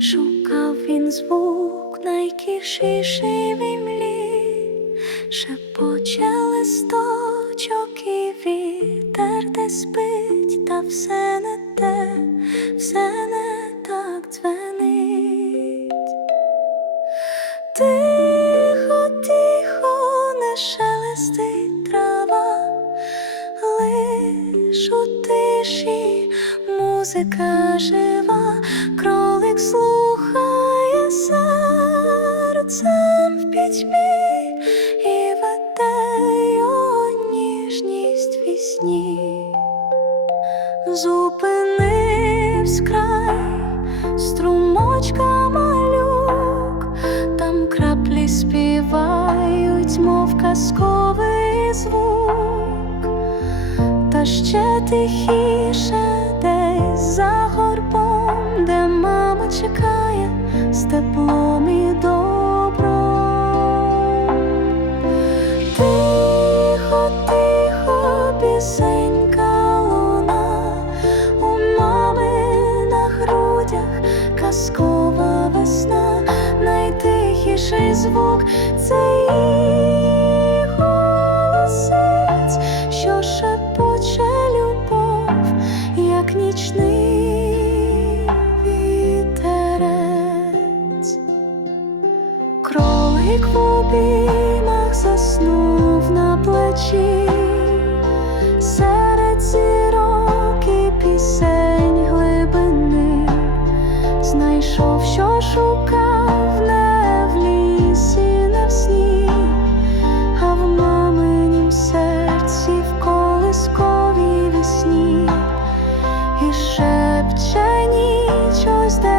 Шукав він звук найкішіший в імлі, шепоче листочок і вітер де спить, та все не те, все не так дзвенить. Тихо, тихо, не шелестить трава, лиш у тиші музика жива, кролик слухає Зупинився край, струмочка малюк, там краплі співають, мов казковий звук, та ще тихіше десь за горбом, де мама чекає з теплом і добром. Казкова весна, найтихіший звук це її голосець, що шепоче любов, як нічний вітерець. Кролик в обіймах знайшов, що шукав не в лісі, не в сні, а в маминім серці в колисковій весні і шепче ніч де